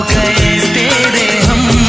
गए तेरे हम।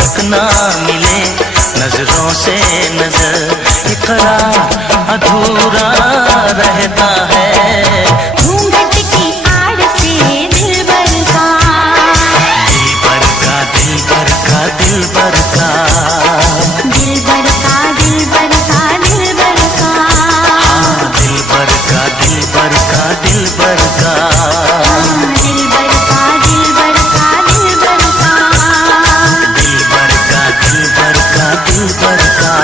तक ना मिले नजरों से नजर, इकरार अधूरा रहता है। घूंघट की आड़ से दिलबर का, दिलबर का दिलबर का दिलबर का, दिलबर का दिलबर का दिलबर का, हाँ दिलबर का दिलबर का दिलबर का, दिलबर का दिलबर का दिलबर का, दिलबर का दिलबर का दिलबर का।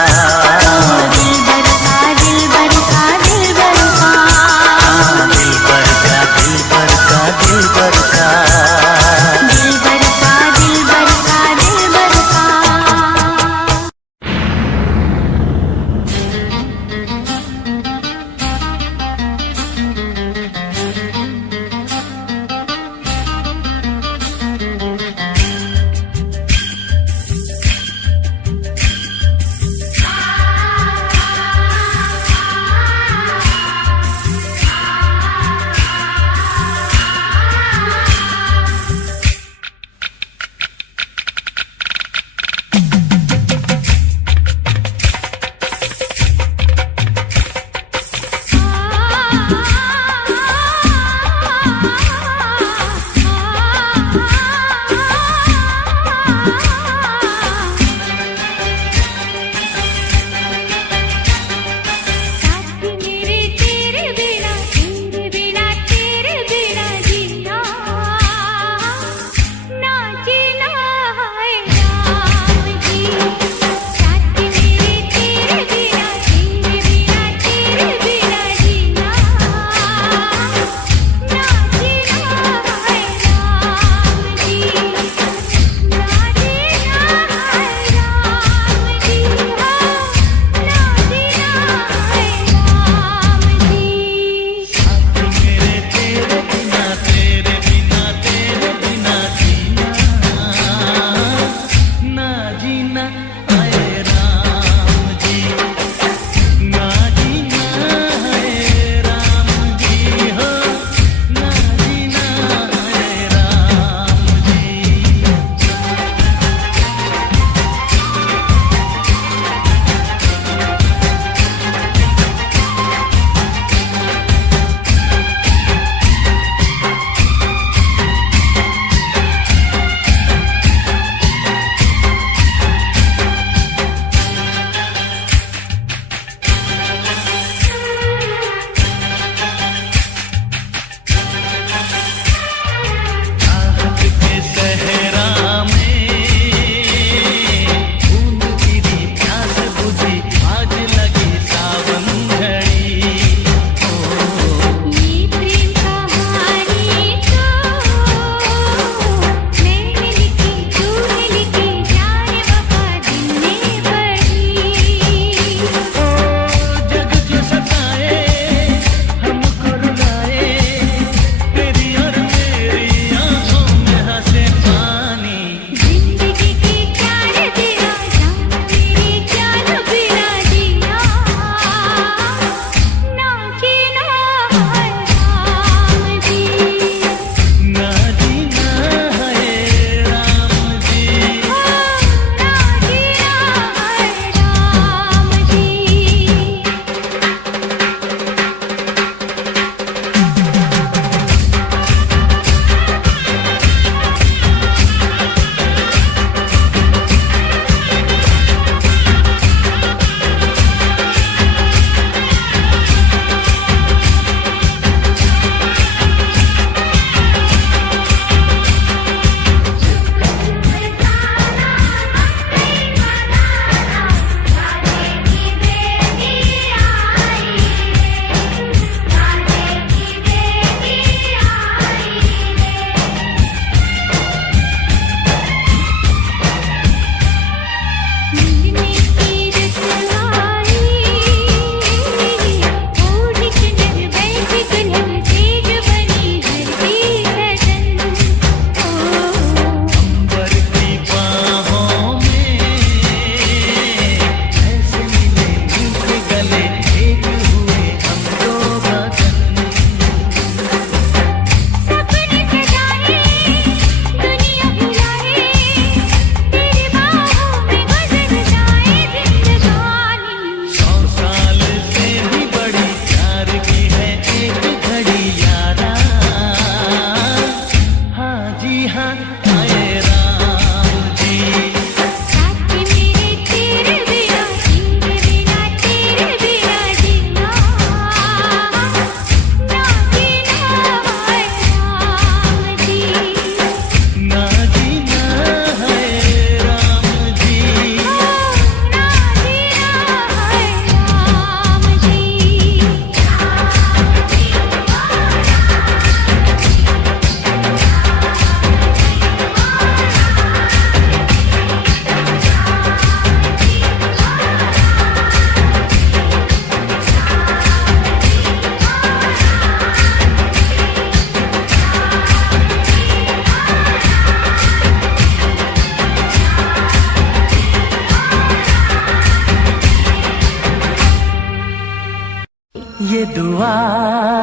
ये दुआ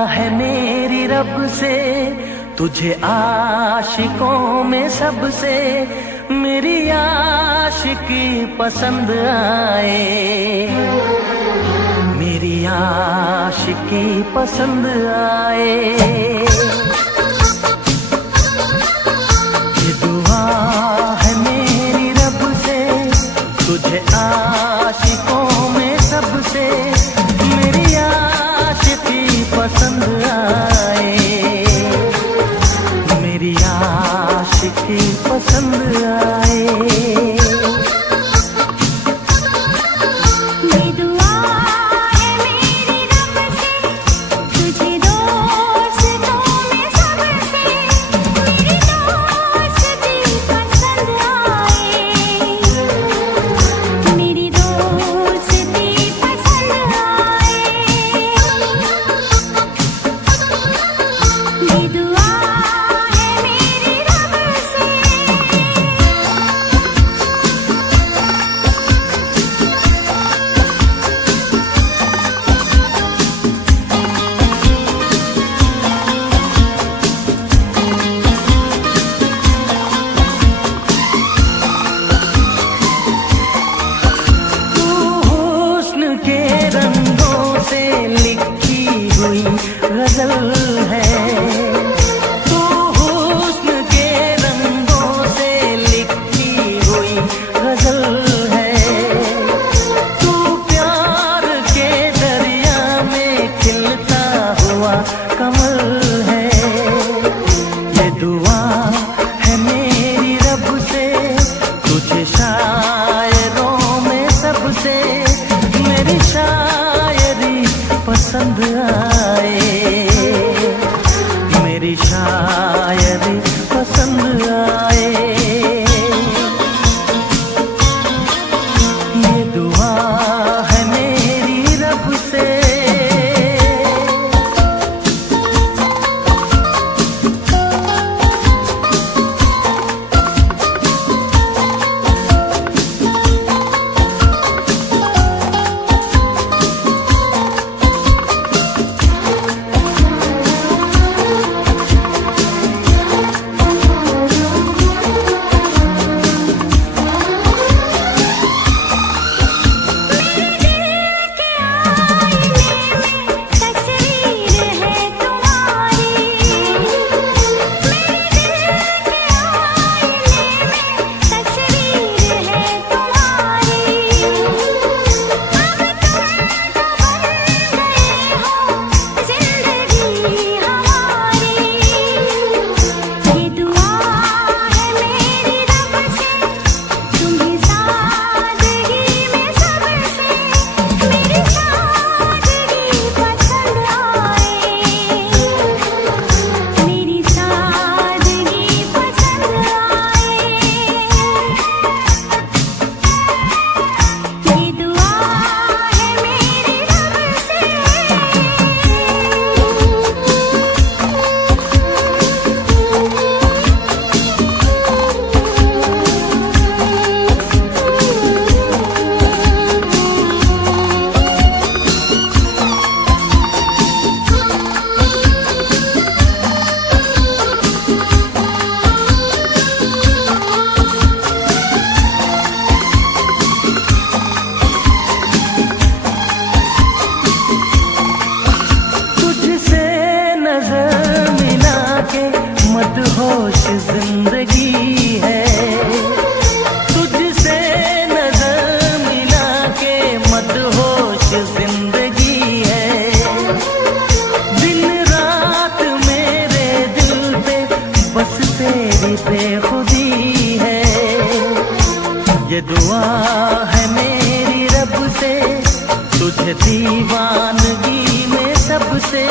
है मेरी रब से, तुझे आशिकों में सबसे मेरी आशिकी पसंद आए, मेरी आशिकी पसंद आए। ये दुआ है मेरी रब से, तुझे आशिकों में सबसे मेरी आशिकी पसंद आए, मेरी आशिकी पसंद आए। गजल है तू, हुस्न के रंगों से लिखी हुई गजल है तू, प्यार के दरिया में खिलता हुआ कमल है। ये दुआ है मेरी रब से, तुझे शायरों में सबसे मेरी शायरी पसंद आए, मेरी शायरी पसंद आए। ये दुआ है मेरी रब से। मदहोश जिंदगी है, तुझसे नजर मिला के मदहोश जिंदगी है। दिन रात मेरे दिल पे बस तेरी बेखुदी है। ये दुआ है मेरी रब से, तुझे दीवानगी में सबसे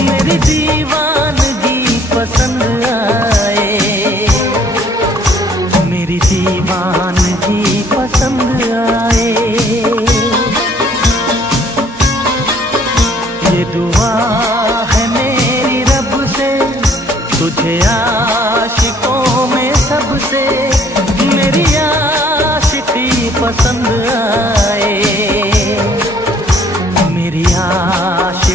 मेरी दीवानगी पसंद आए, मेरी दीवानगी पसंद आए। ये दुआ है मेरी रब से, तुझे आशिकों में सबसे मेरी आशिकी पसंद आए, मेरी आशिकी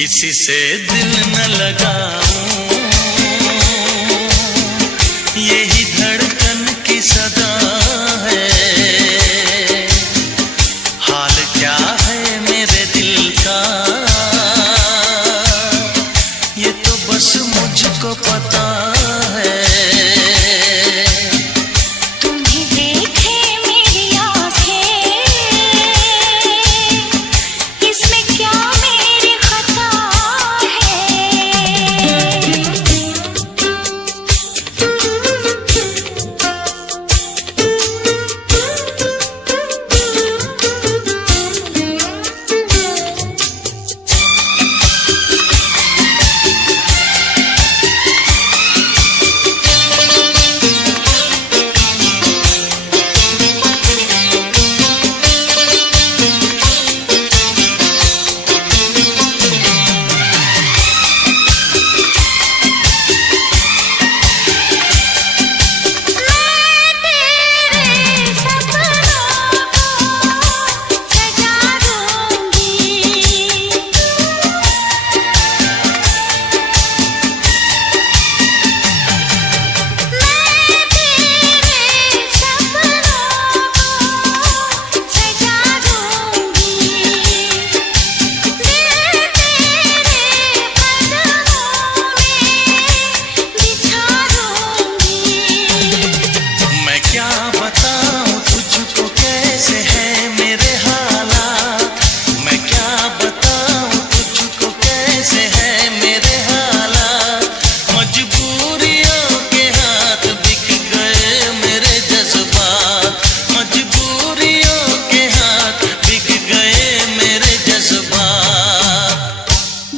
किसी से दिल न लगाऊं, यही धड़कन की सदा है। हाल क्या है मेरे दिल का, ये तो बस मुझको पता है। तुम्हें देखे मेरी आँखें, इसमें क्या मेरी खता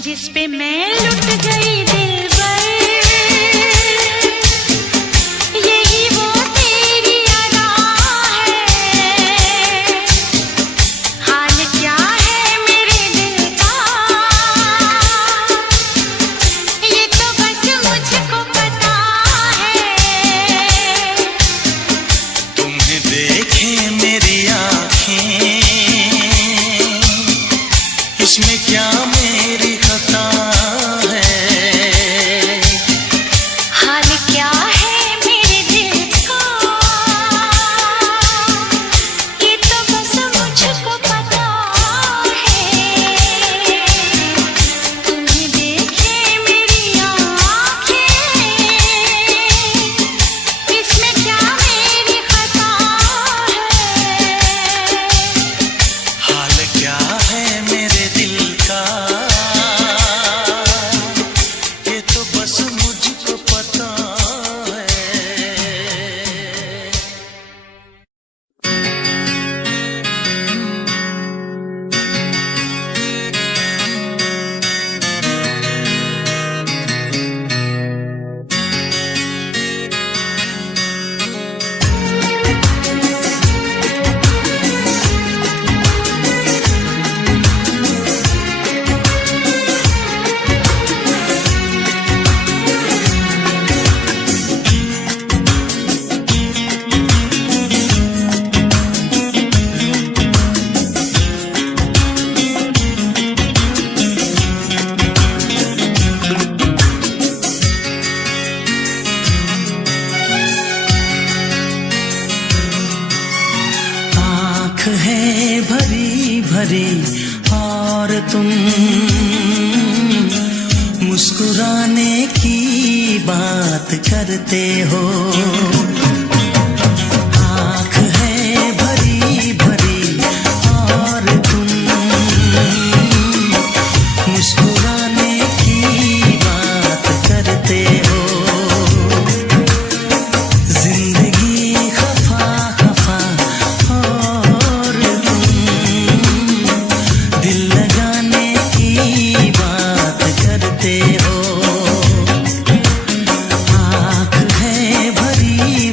जिस पे मैं लुट गई दिलबर, यही वो तेरी अदा है। हाल क्या है मेरे दिल का, ये तो बस मुझको पता है। तुम्हें देखे मेरी आँखें, इसमें क्या मेरी खता है। हाल क्या है मेरे दिल का, ये तो बस मुझको पता है। तुम्हें देखे मेरी आँखें, इसमें क्या मेरी खता है। हाल क्या है मेरे दिल का, ये तो बस मुझको पता है। आँख है भरी भरी और तुम मुस्कुराने की बात करते हो। आँख है भरी भरी और तुम मुस्कुराने की बात करते हो। जिंदगी खफा खफा और तुम दिल लगाने की बात करते हो। आँख है भरी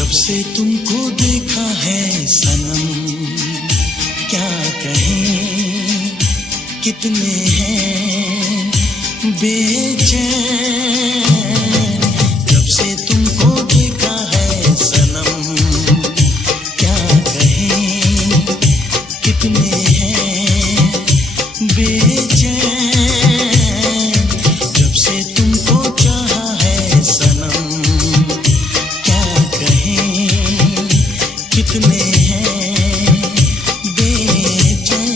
जब से तुमको देखा है सनम, क्या कहें कितने हैं बेचैन। जब से तुमको देखा है सनम, क्या कहें कितने हैं बेचैन। जब से तुमको चाहा है सनम, क्या कहें कितने हैं बेचैन।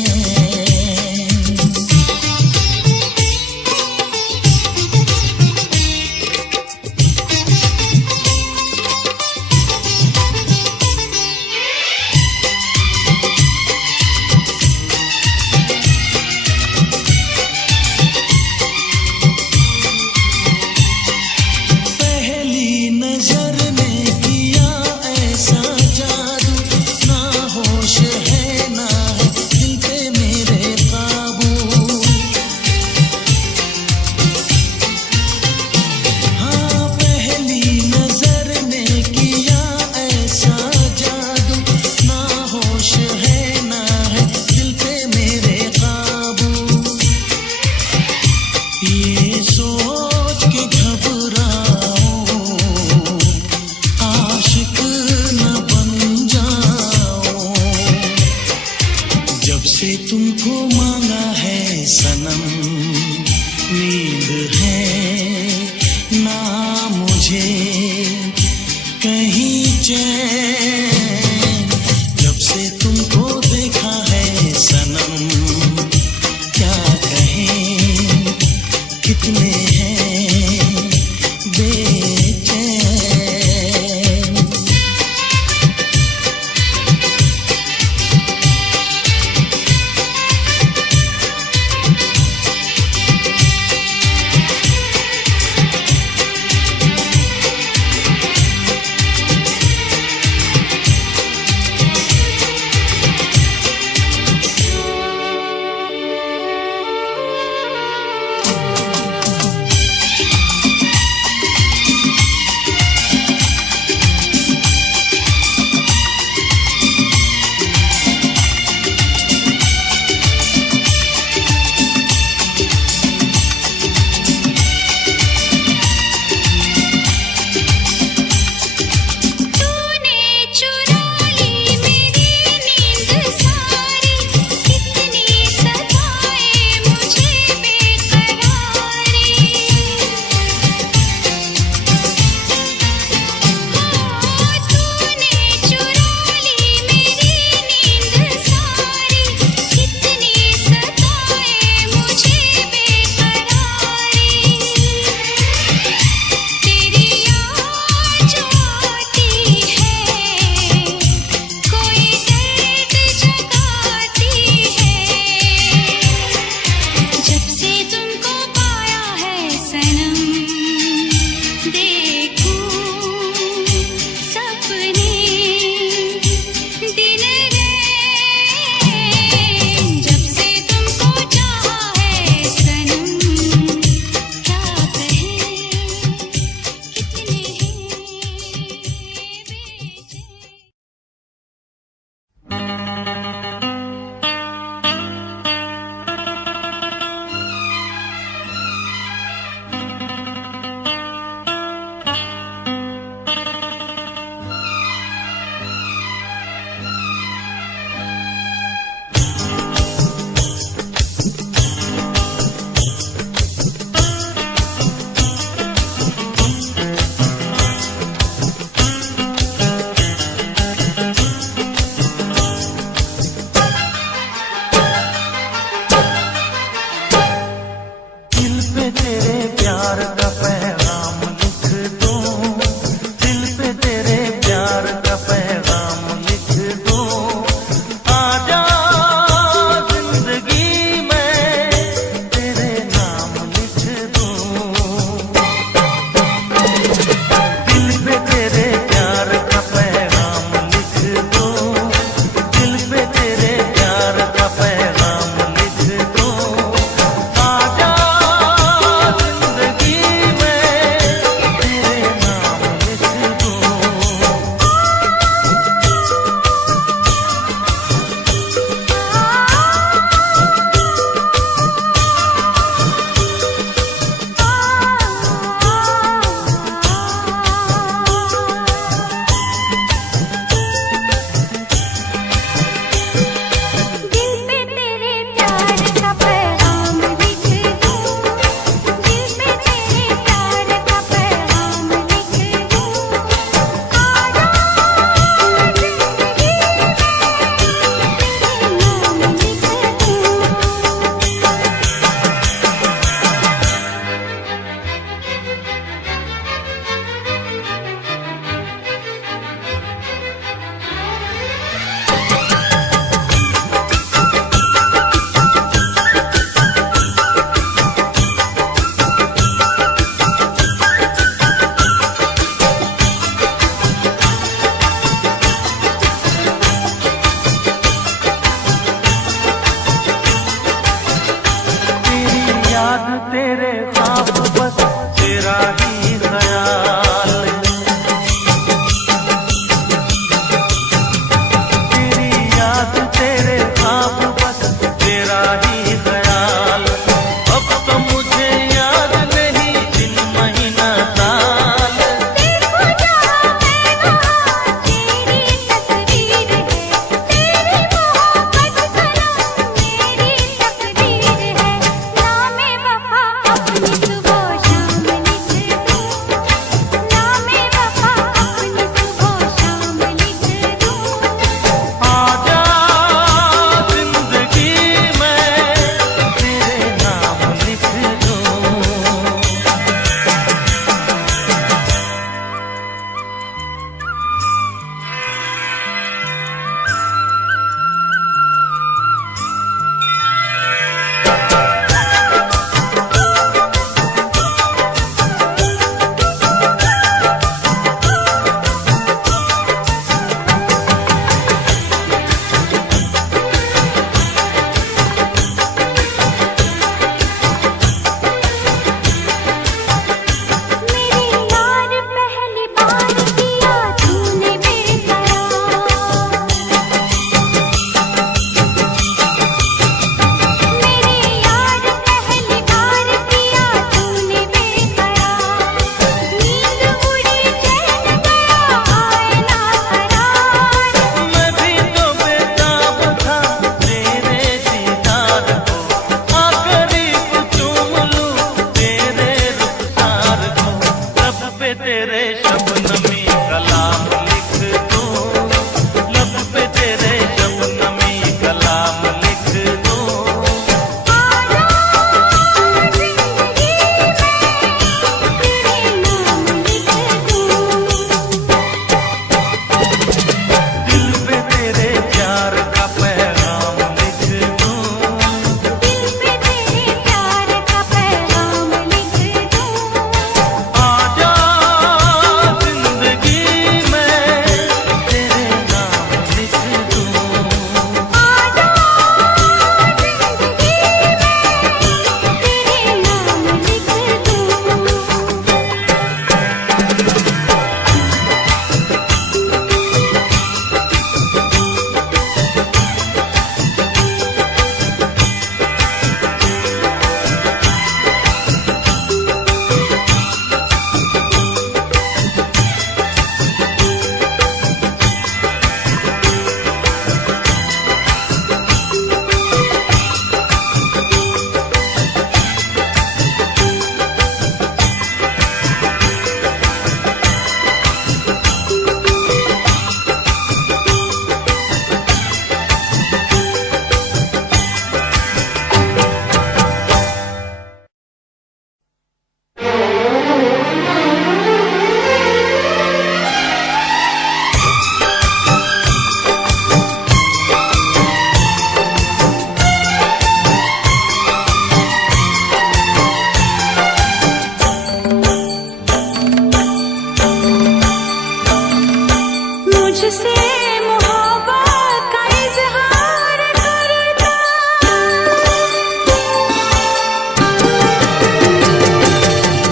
मुझसे मोहब्बत का इजहार करता,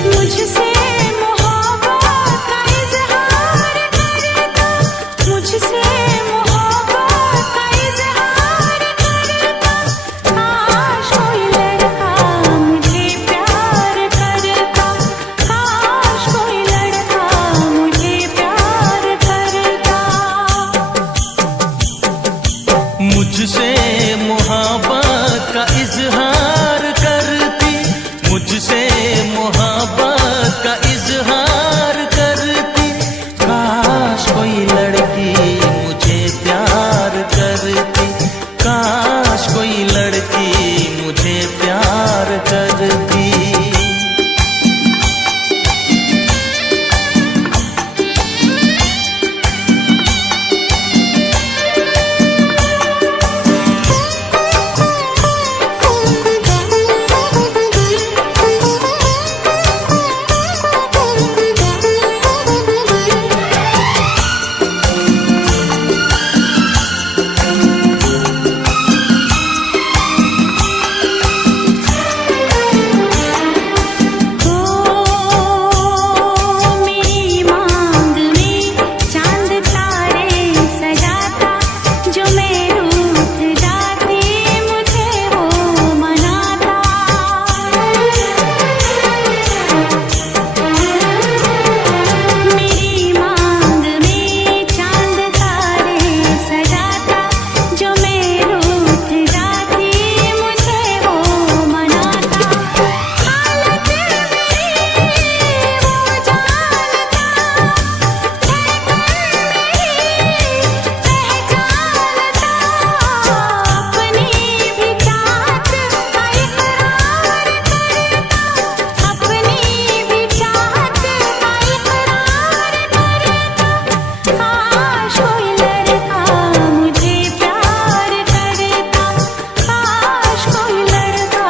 मुझसे मोहब्बत का इजहार करता, मुझसे मोहब्बत का इजहार करता। काश कोई लड़का मुझे प्यार करता, काश कोई लड़का मुझे प्यार करता। मुझसे मोहब्बत का इजहार करती, मुझसे मोहब्बत का इजहार करती। काश कोई लड़की मुझे प्यार करती, काश कोई लड़की मुझे प्यार करती। मेरी मांग में चांद तारे सजाता, जो मैं रूठ जाती मुझे वो मनाता। मेरी मांग में चांद तारे सजाता, जो मैं रूठ जाती मुझे वो मनाता। हालत मेरी वो जानता, धड़कन मेरी पहचानता। अपनी भी चाहत का इकरार करता, अपनी भी चाहत का इकरार करता। काश कोई लड़का मुझे प्यार करता, काश कोई लड़का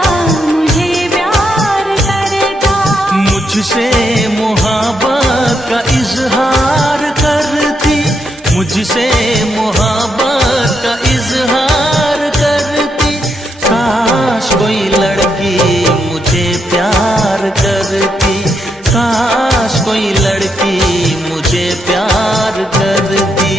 मुझे प्यार करता। मुझसे मोहब्बत का इजहार करती, मुझसे मोहब्बत का इजहार करती। काश कोई लड़की मुझे प्यार करती, काश कोई लड़की मुझे प्यार करती।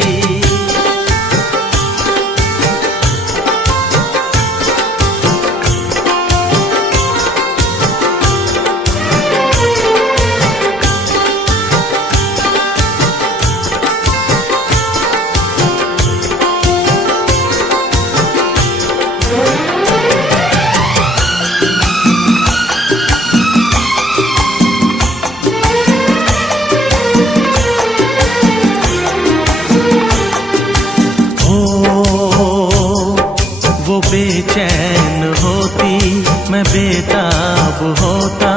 वो बेचैन होती, मैं बेताब होता,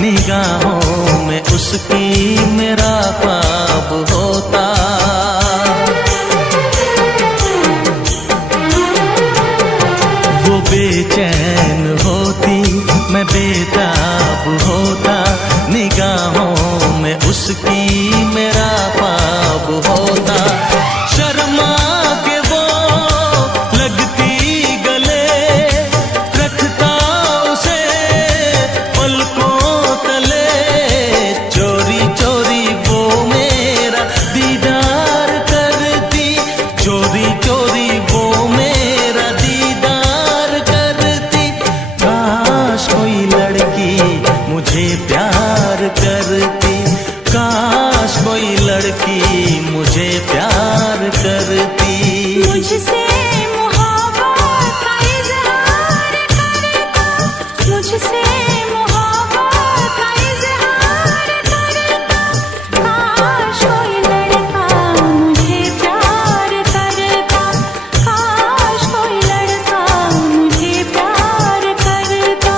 निगाहों में उसकी मेरा ख्वाब होता। वो बेचैन होती, मैं बेताब होता, निगाहों में उसकी मेरा ख्वाब होता। शर्मा के वो लगती गले, रखता उसे पलकों तले। चोरी चोरी वो मेरा दीदार करती, चोरी चोरी वो मेरा दीदार करती। काश कोई लड़की मुझे प्यार करती, काश कोई लड़की मुझे प्यार करती। मुझसे मोहब्बत का इजहार करता, मुझसे मोहब्बत का इजहार करता। काश कोई लड़का मुझे प्यार करता, काश कोई लड़का मुझे प्यार करता।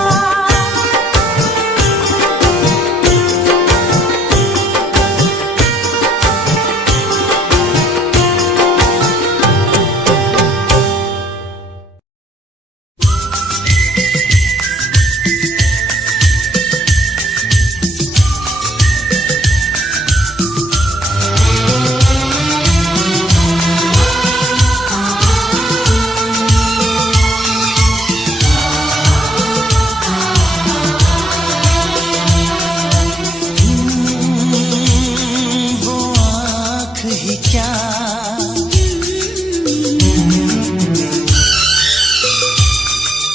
क्या,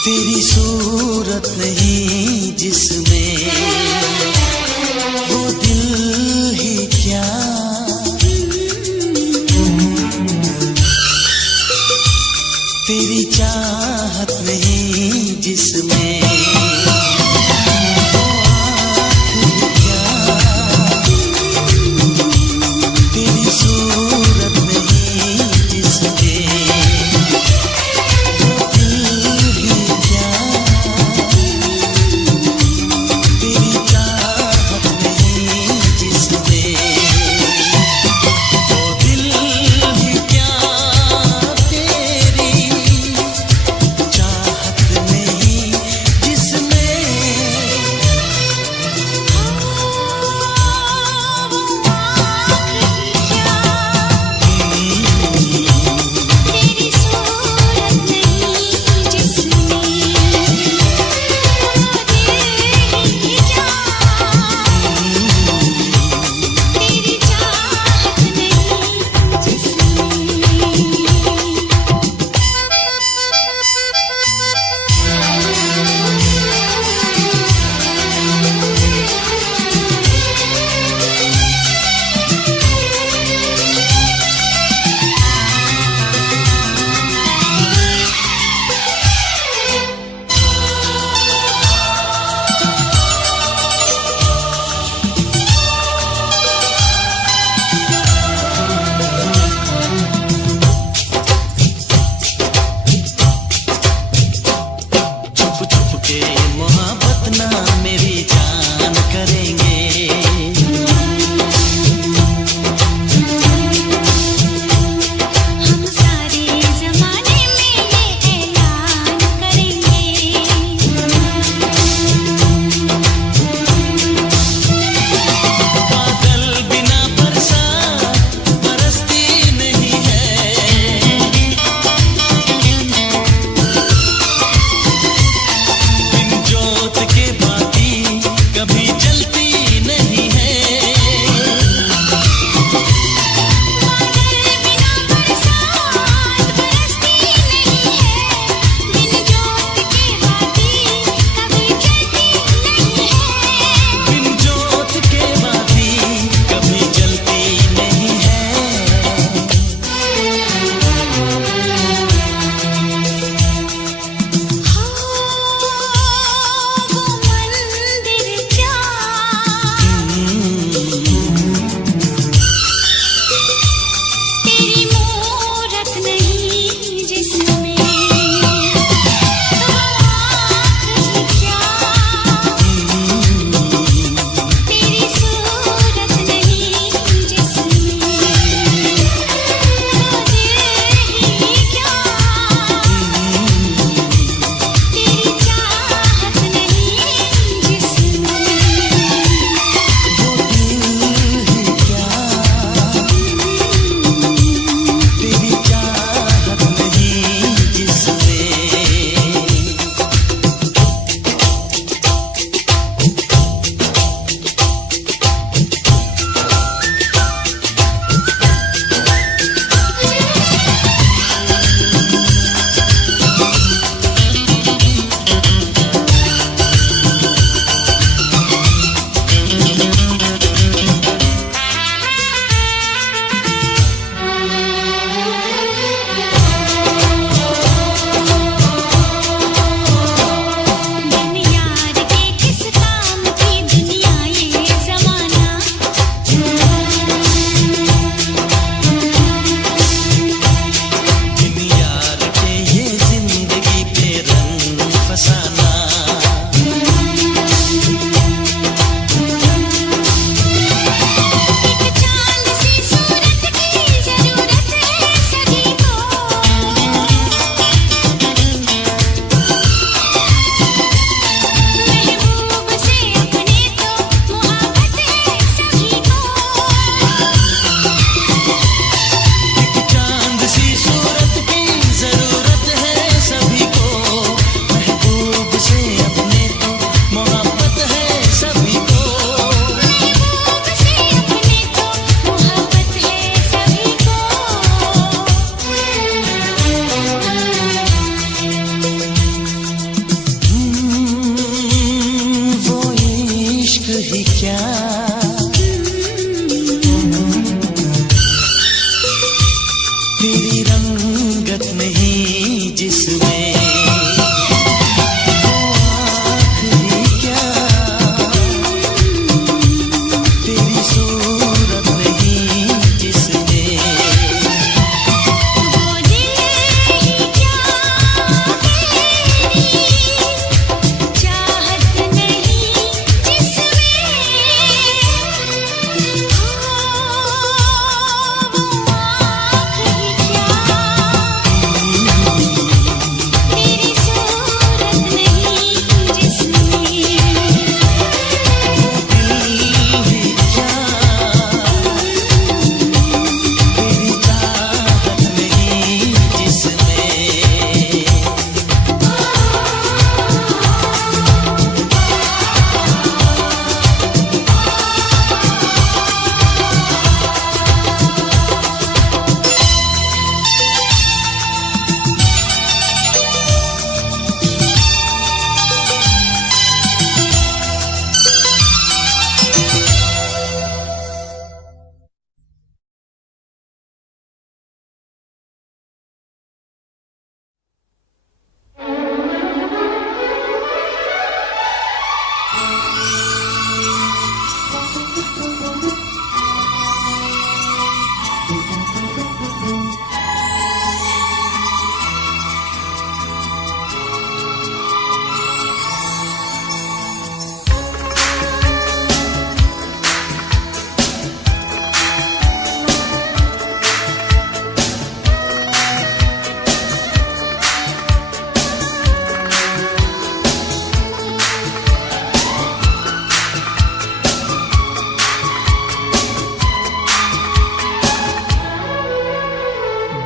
तेरी सूरत नहीं जिसमें वो दिल ही क्या, तेरी चाहत नहीं जिसमें वो आँख ही क्या, तेरी सूरत नहीं जिसमें वो दिल ही क्या,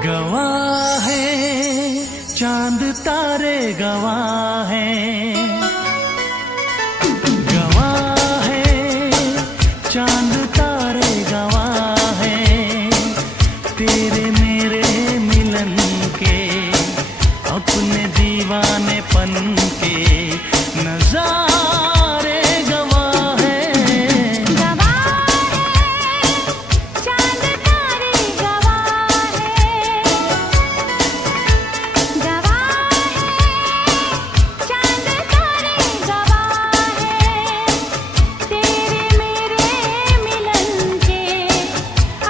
गवाह है चांद तारे, गवाह है, गवाह है चांद तारे, गवाह है तेरे मेरे मिलन के, अपने दीवानेपन के नजारे गवाह है। चांद तारे गवाह है, चांद तारे गवाह है तेरे मेरे मिलन के,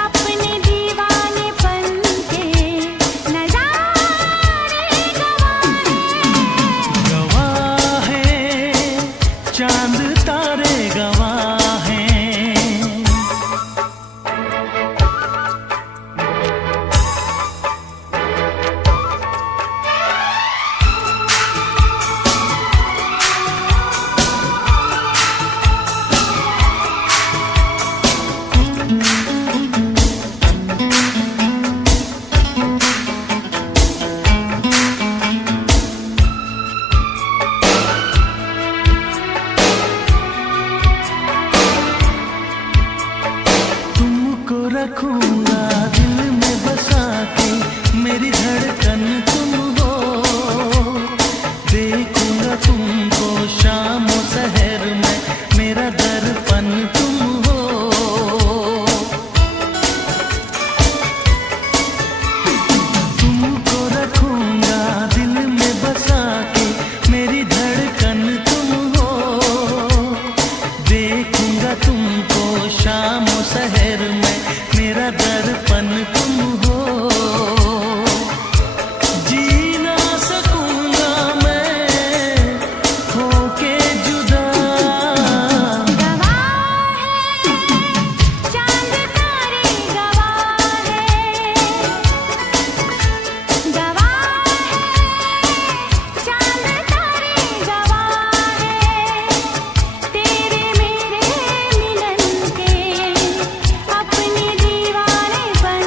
अपने दीवानेपन के नजारे गवाह है चांद तारे, गवाह है। तुमको रखूंगा दिल में बसा के, मेरी धड़कन तुम हो, देखूंगा तुमको शाम शहर में, मेरा दर्पण तुम हो। तुमको रखूंगा दिल में बसा के, मेरी धड़कन तुम हो, देखूंगा तुमको शाम शहर में, मेरा दर्पण तुम हो। जी ना सकूंगा मैं होके जुदा, गवाह है चांद तारे, गवाह है, गवाह है चांद तारे, गवाह है तेरे मेरे मिलन के, अपने दीवानेपन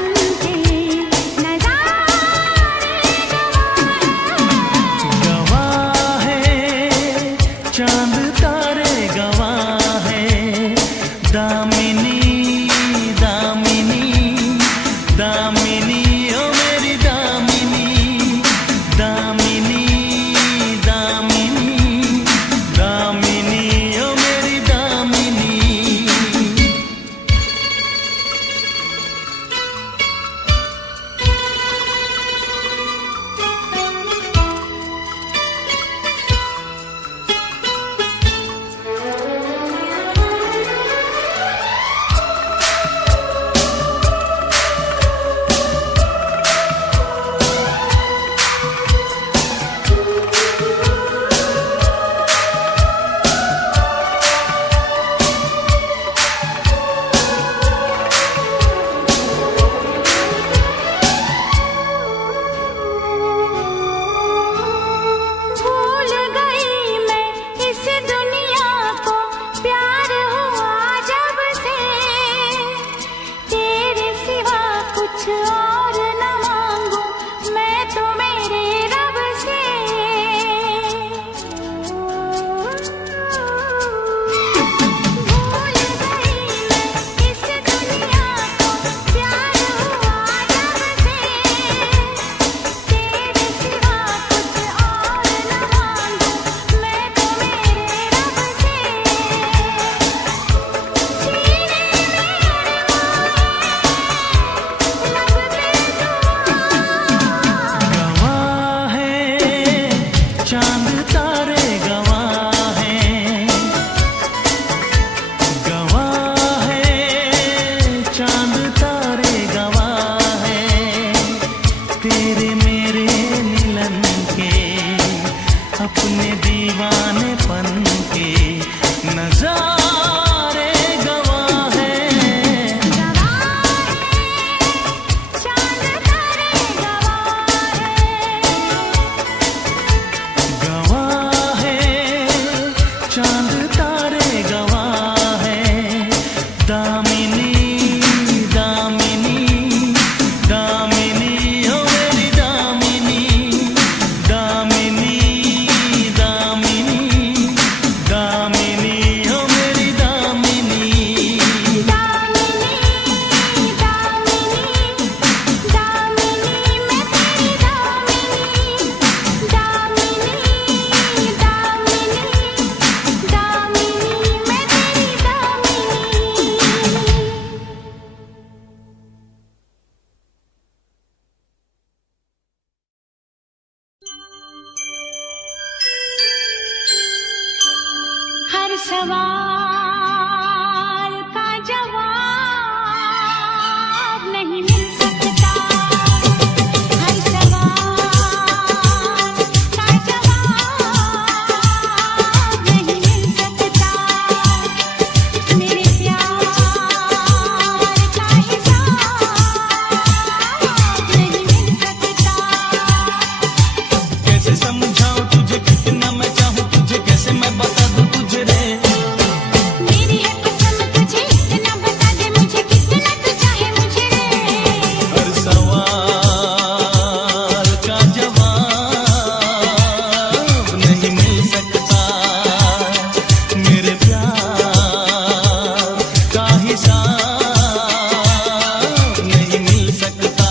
सवाल का जवाब नहीं मिल सकता, हर सवाल का जवाब नहीं मिल सकता, मेरे प्यार का हिसाब नहीं मिल सकता। कैसे समझाऊं तुझे कितना मैं चाहूं तुझे, कैसे मैं बता दूं तुझे रे। मेरी है कसम तुझे इतना बता दे मुझे, कितना तू चाहे मुझे रे। हर सवाल का जवाब नहीं मिल सकता, मेरे प्यार का हिसाब नहीं मिल सकता।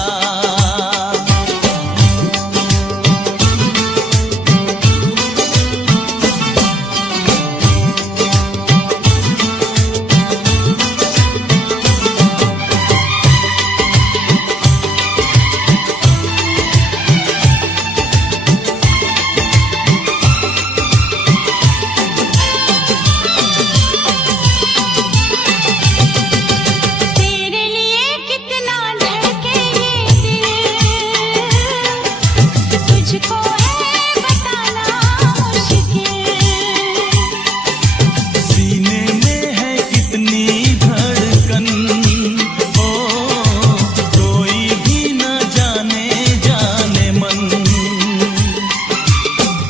तेरे लिए कितना धड़के ये दिल, तुझको है बताना मुश्किल। सीने में है कितनी धड़कन, ओ कोई भी न जाने जाने मन।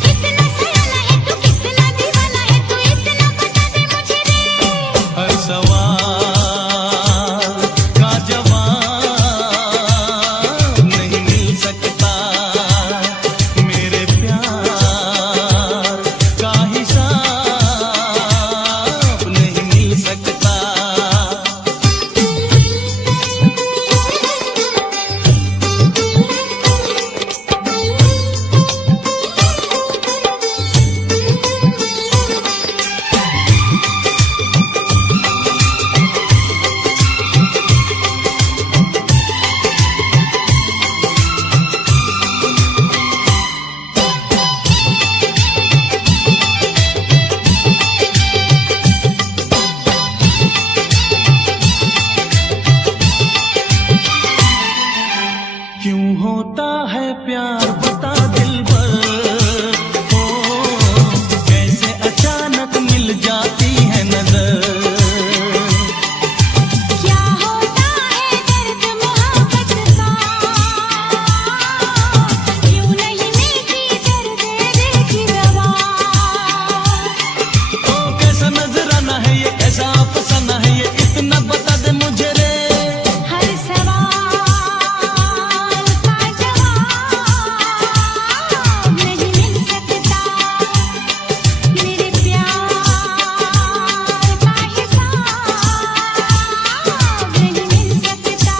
कितना सयाना है तू, कितना दीवाना है तू, इतना बता दे मुझे रे। हर सवाल का जवाब नहीं मिल सकता, मेरे प्यार का हिसाब नहीं मिल सकता। क्यों होता है प्यार बता दिलबर, ओ कैसे अचानक मिल जाती है नजर। क्या होता है दर्द मोहब्बत का, क्यों नहीं मिलती दर्द दिल की दवा। ओ कैसा नजराना है ये, कैसा अफसाना है ये, इतना बता दे मुझे रे। हर सवाल का जवाब नहीं मिल सकता, मेरे प्यार का हिसाब नहीं मिल सकता।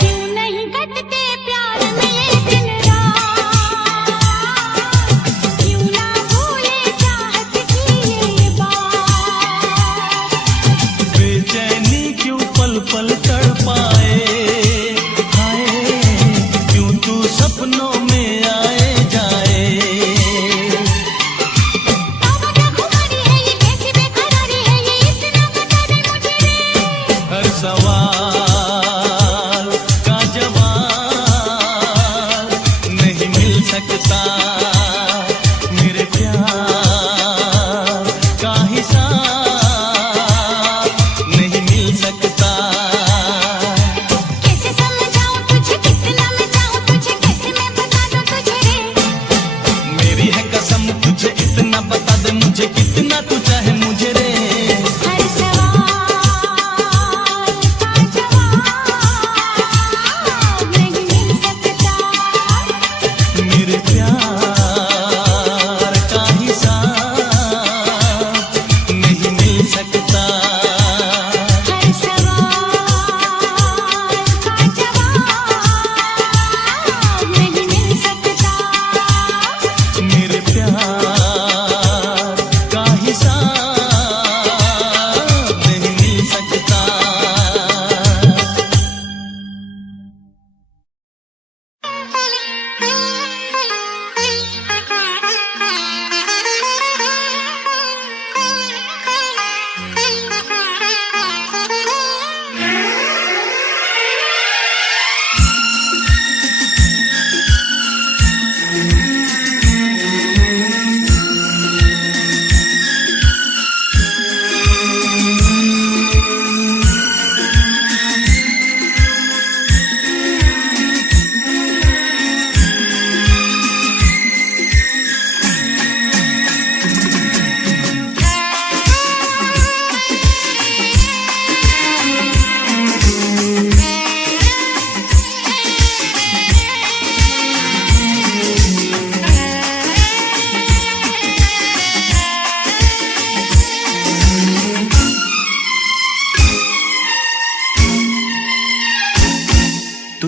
क्यों नहीं कटते प्यार में ये दिन रात, क्यों ना भूले चाहत की ये बात। बेचैनी क्यों पल पल तड़पाए, हाय क्यों तू सपनों में आए जाए। तौबा क्या खुमारी है ये, कैसी बेकरारी है ये, इतना बता दे मुझे रे। हर सवाल का जवाब नहीं मिल सकता, मेरे प्यार का हिसाब नहीं मिल सकता।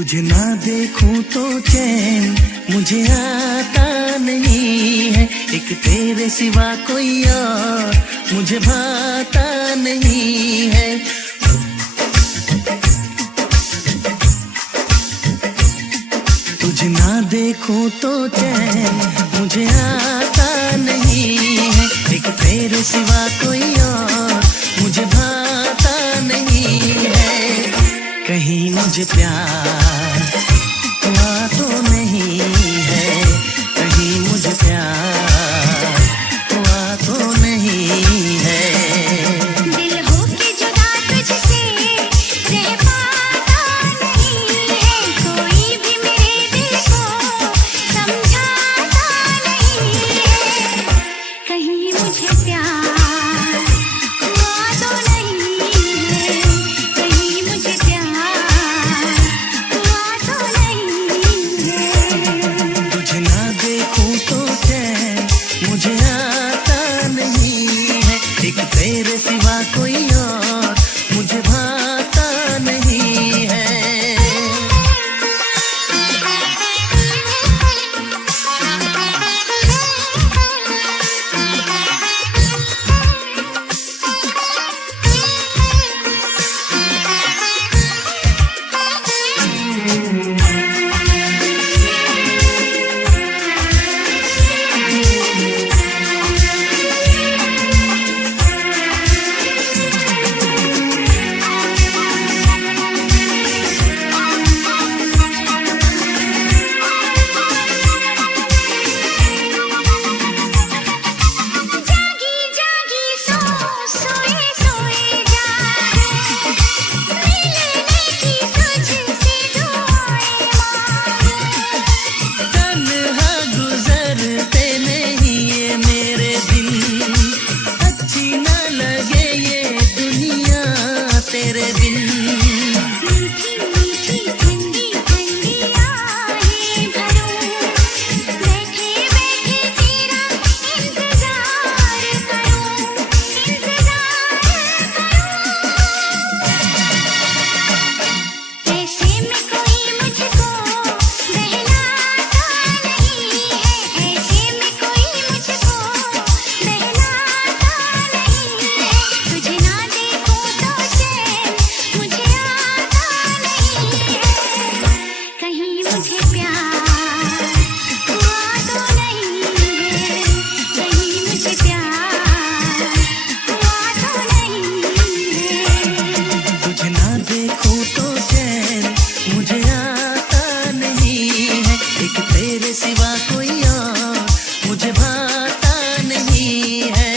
तुझे ना देखूं तो चैन मुझे आता नहीं है, एक तेरे सिवा कोई और मुझे भाता नहीं है। तुझे ना देखूं तो चैन मुझे आता नहीं है, एक तेरे सिवा कोई और मुझे भाता नहीं है। कहीं मुझे प्यार हुआ तो नहीं है, कहीं मुझे प्यार हुआ तो नहीं है। दिल हो के जुदा तुझसे रह पाता नहीं है, कोई भी मेरे दिल को समझाता नहीं है। कहीं मुझे प्यार हुआ तो नहीं है, कहीं मुझे प्यार हुआ तो नहीं है। तुझे ना देखूं तो चैन मुझे आता नहीं है, एक तेरे सिवा कोई और मुझे भाता नहीं है। जागी जागी सोए सोए जागे, मिलने की तुझसे दुआएं मांगे। तन्हा गुजरते नहीं ये मेरे दिन, अच्छी ना लगे ये दुनिया तेरे बिन। मीठी मीठी ठंडी ठंडी आहें भरूं, बैठे बैठे तेरा इंतजार करूं, इंतजार करूं। ऐसे में कोई मुझको बहलाता नहीं है, ऐसे में कोई मुझको बहलाता नहीं है। तुझे ना देखूं तो चैन मुझे आता नहीं है, कहीं मुझे प्यार हुआ तो नहीं है, कहीं मुझे प्यार हुआ तो नहीं है। तुझे ना देखूं तो चैन मुझे आता नहीं है, एक तेरे सिवा कोई और मुझे भाता नहीं है।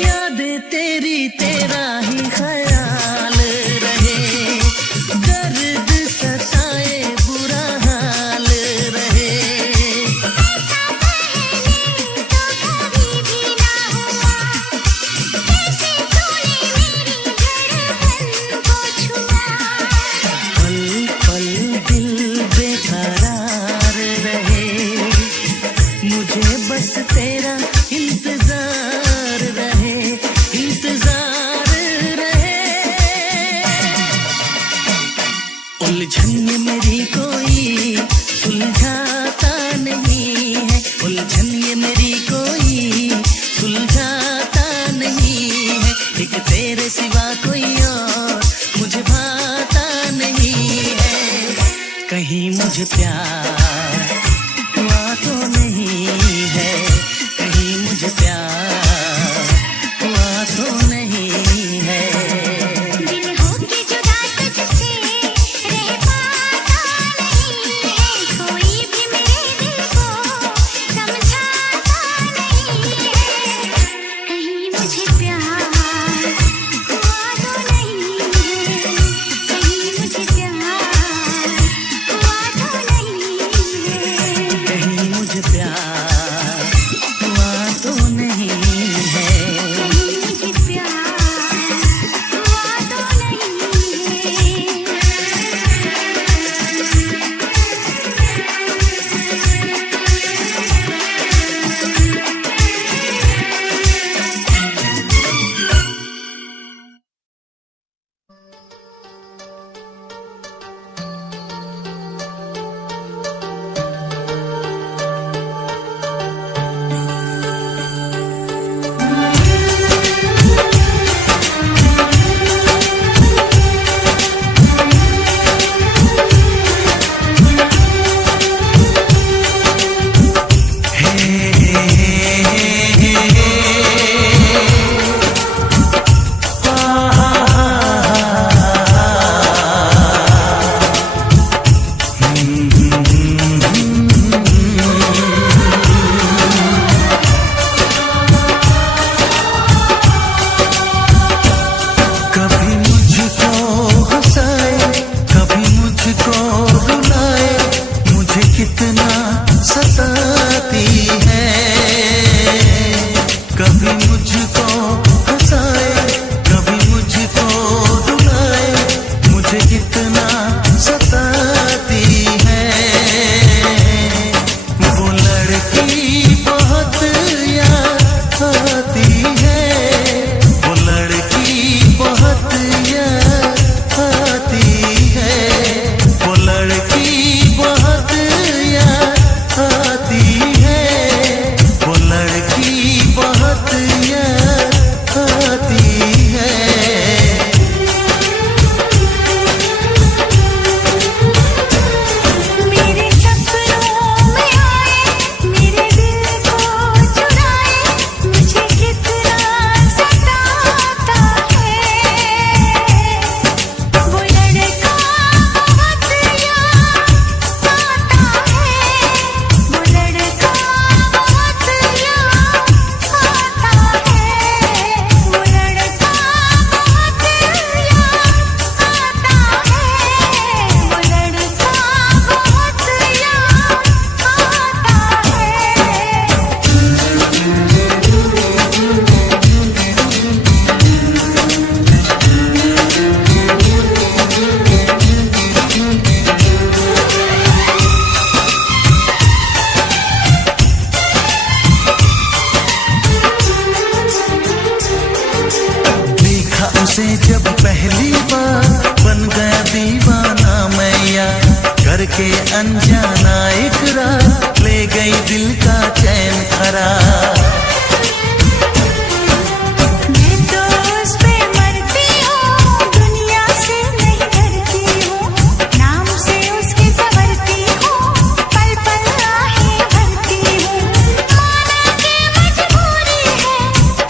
यादें तेरी तेरा ही ख्याल रहे, दर्द सताए बुरा हाल रहे। ऐसा पहले तो कभी भी ना हुआ, कैसे तूने मेरी धड़कन को छुआ। पल पल दिल बेकरार रहे, मुझे बस तेरा इंतजार रहे, इंतजार रहे। उलझन ये मेरी कोई सुलझाता नहीं है, उलझन ये मेरी कोई सुलझाता नहीं है, एक तेरे सिवा कोई और मुझे भाता नहीं है। कहीं मुझे प्यार हुआ तो नहीं है, कहीं मुझे प्यार हुआ तो नहीं है। दिल हो के जुदा तुझसे रह पाता नहीं है, कोई भी मेरे दिल को करके अनजाना इकरार ले गई दिल का चैन करार। मैं तो उस पे मरती हूँ, दुनिया से नहीं डरती हूँ, नाम से उसके संवरती हूँ, पल पल आहें भरती हूँ। माना कि मजबूरी है,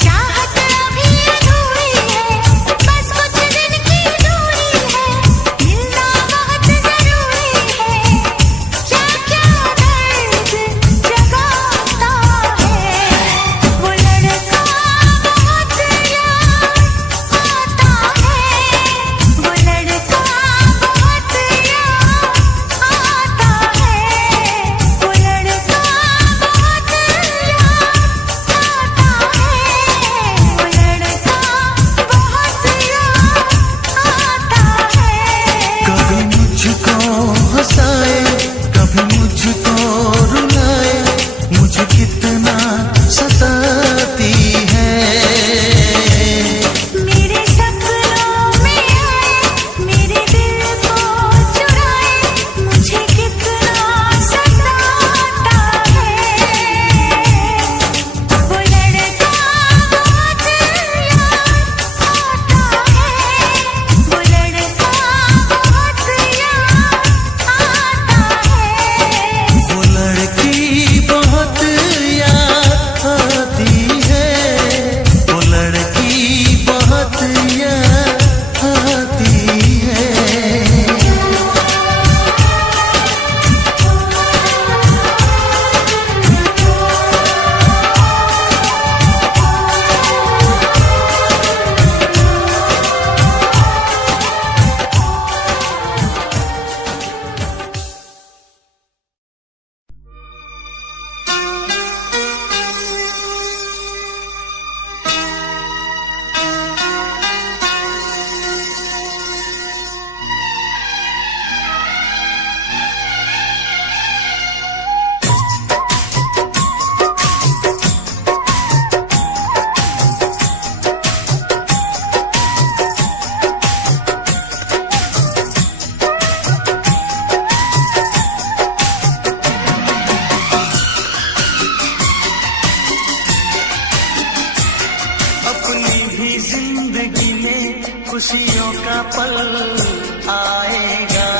चाहत अभी अधूरी है, बस कुछ दिन की दूरी है, मिलना बहुत जरूरी है। क्या क्या दर्द जगाता है वो लड़का, बहुत याद आता है वो लड़का, बहुत याद आता है वो लड़का, बहुत याद आता है वो लड़का, बहुत याद आता है। कभी मुझको हंसाए कभी मुझको रुलाए, मुझे कितना सताती है। मेरे सपनों में आए, मेरे दिल को चुराए, मुझे कितना सताता है वो लड़का, बहुत याद आता है वो लड़का, बहुत याद आता है। वो लड़की बहुत याद आती है, वो लड़की बहुत याद आती है। अपनी भी जिंदगी में खुशियों का पल आएगा,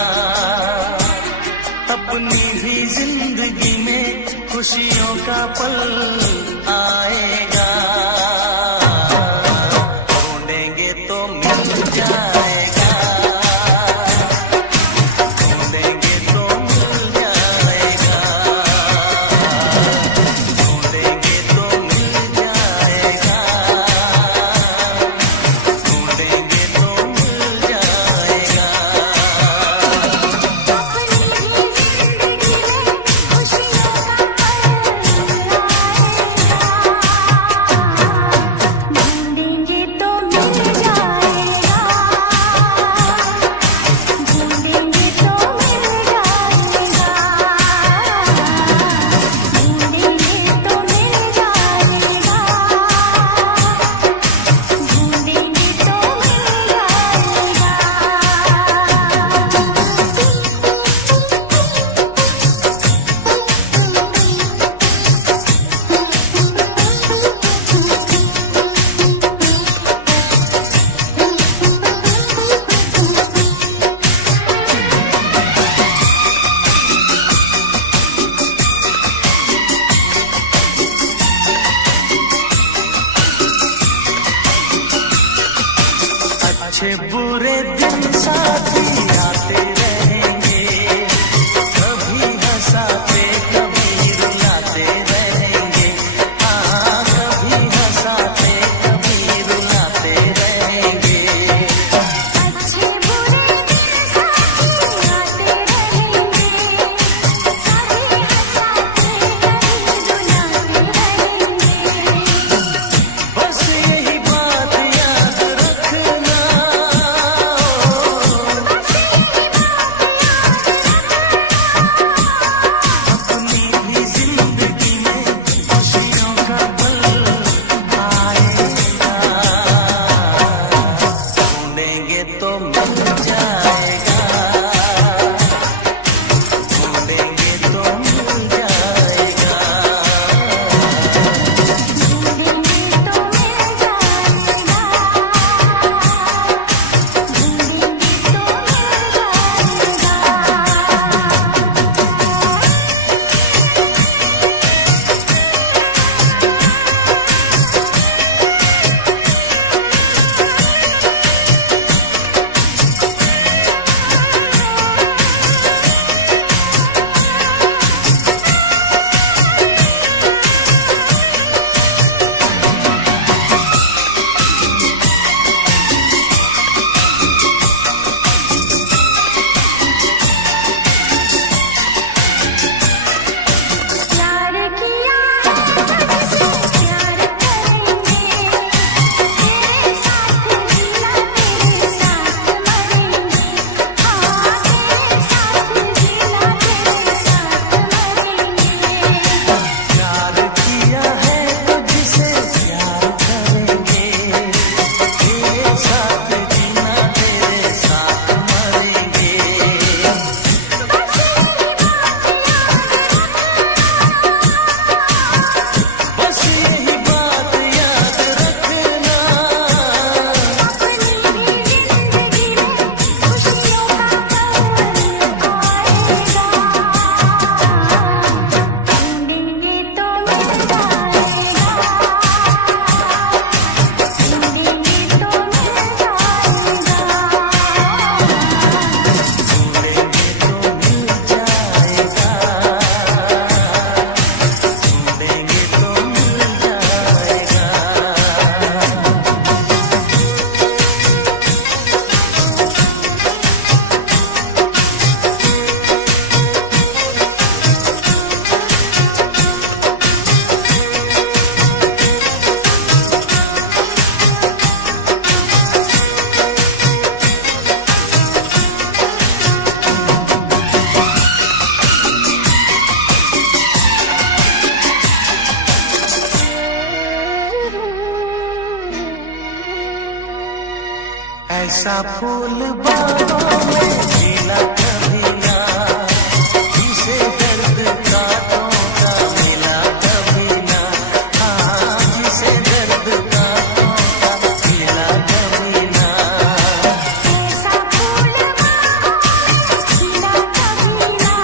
अपनी भी जिंदगी में खुशियों का पल आएगा। ढूंढेंगे तो मिल जाएगा, ढूंढेंगे तो मिल जाएगा, ढूंढेंगे तो मिल जाएगा, ढूंढेंगे तो मिल जाएगा। अपनी जिंदगी में खुशियों का पल आएगा। ऐसा फूल बाहों में खिला कभी ना, जिसे दर्द कांटों का मिला कभी ना, हाँ जिसे दर्द कांटों का मिला कभी ना। ऐसा फूल बाहों में खिला कभी ना,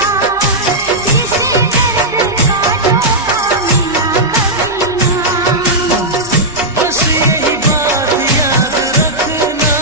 जिसे दर्द कांटों का मिला कभी ना। बस यही बात याद रखना,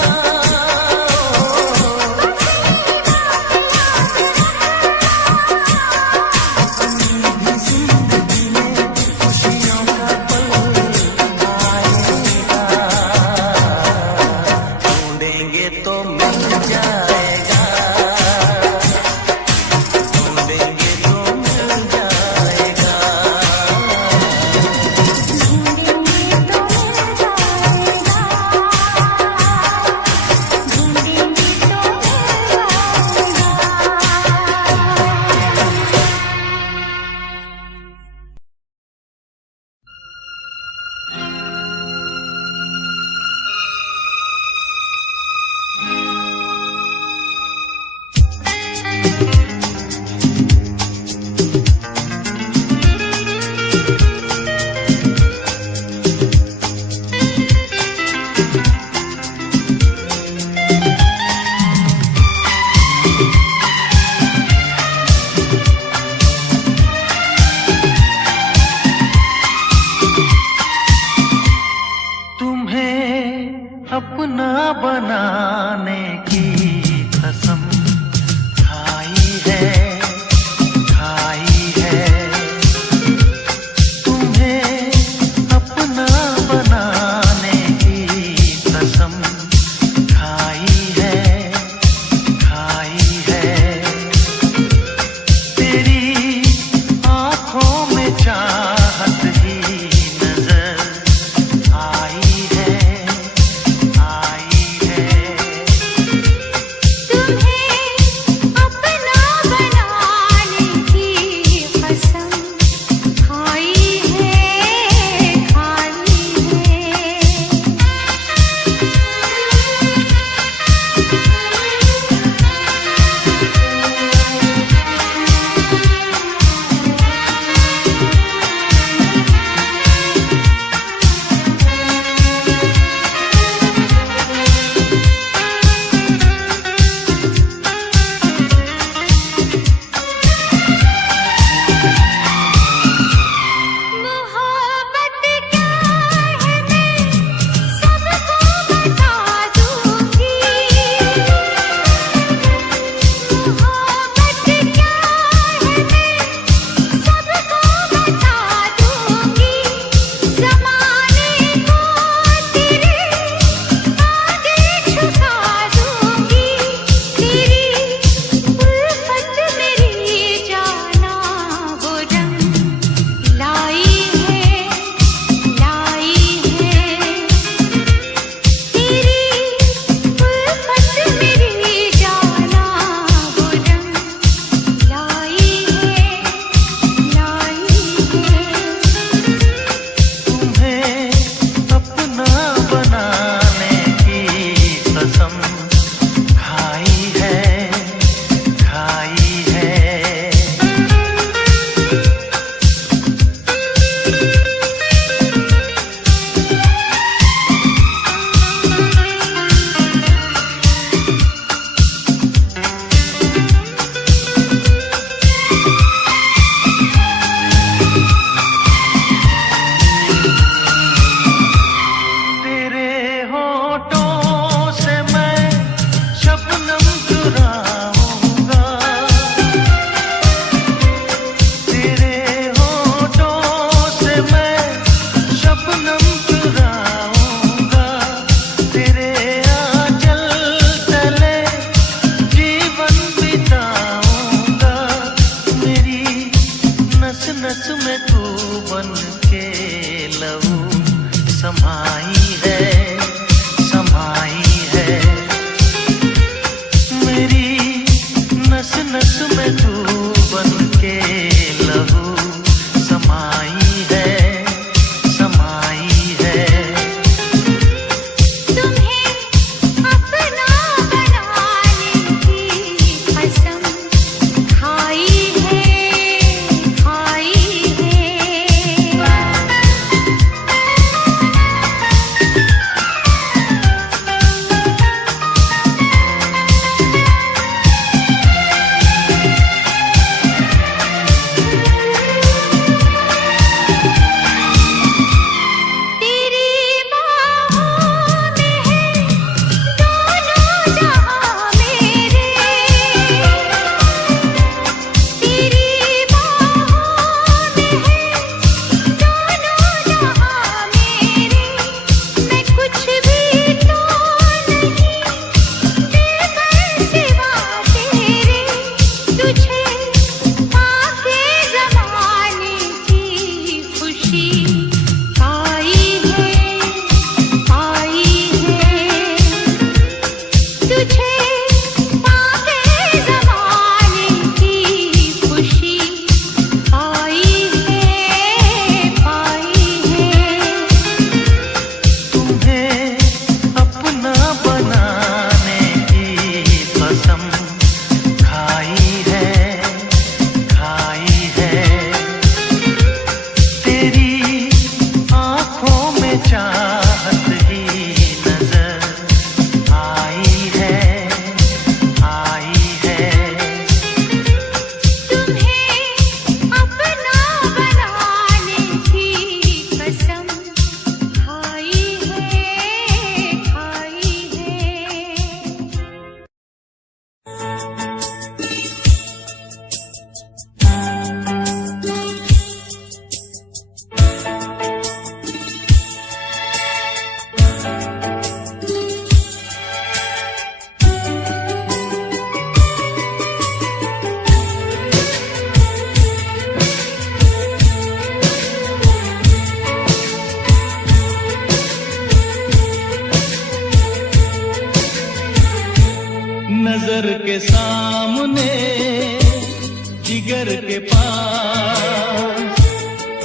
जिगर के पास,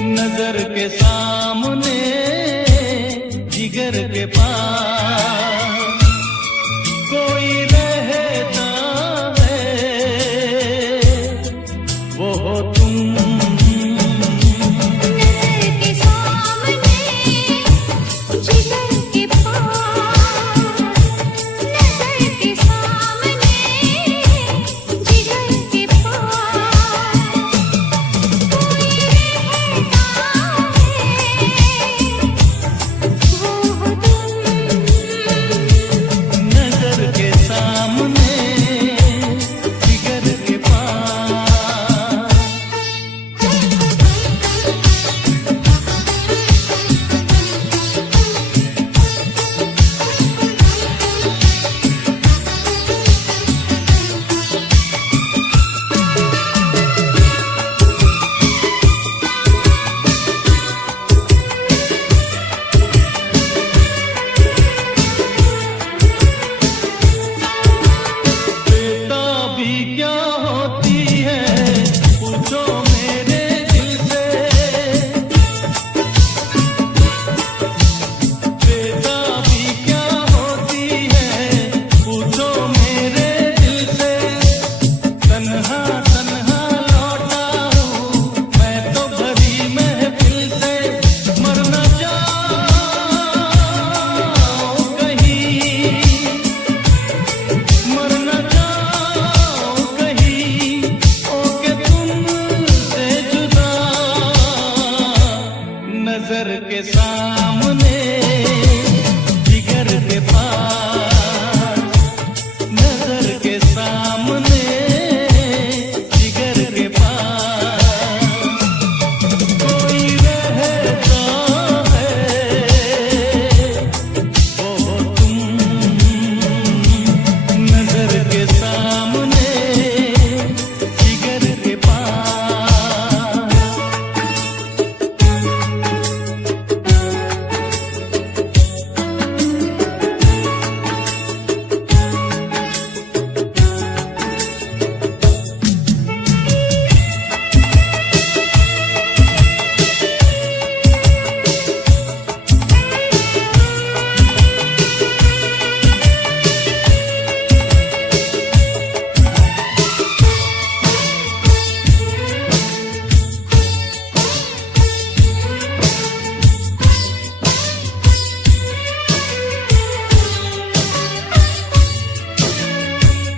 नजर के सामने जिगर के पास कोई रहता है, वो हो तुम। नजर के सामने जिगर के पास, नजर के सामने जिगर के पास कोई रहता है, वो हो तुम। नजर के सामने जिगर के पास। बेताबी क्या होती है पूछो मेरे दिल से, बेताबी क्या होती है पूछो मेरे दिल से। तन्हा तन्हा लौटा हूँ मैं तो भरी महफिल से, मरना जाऊं कहीं, मरना जाऊं कहीं ओके तुमसे जुदा। नजर के सामने जिगर के पास, नजर के सामने जिगर के पास कोई रहता है, वो हो तुम। नजर के सामने जिगर के पास।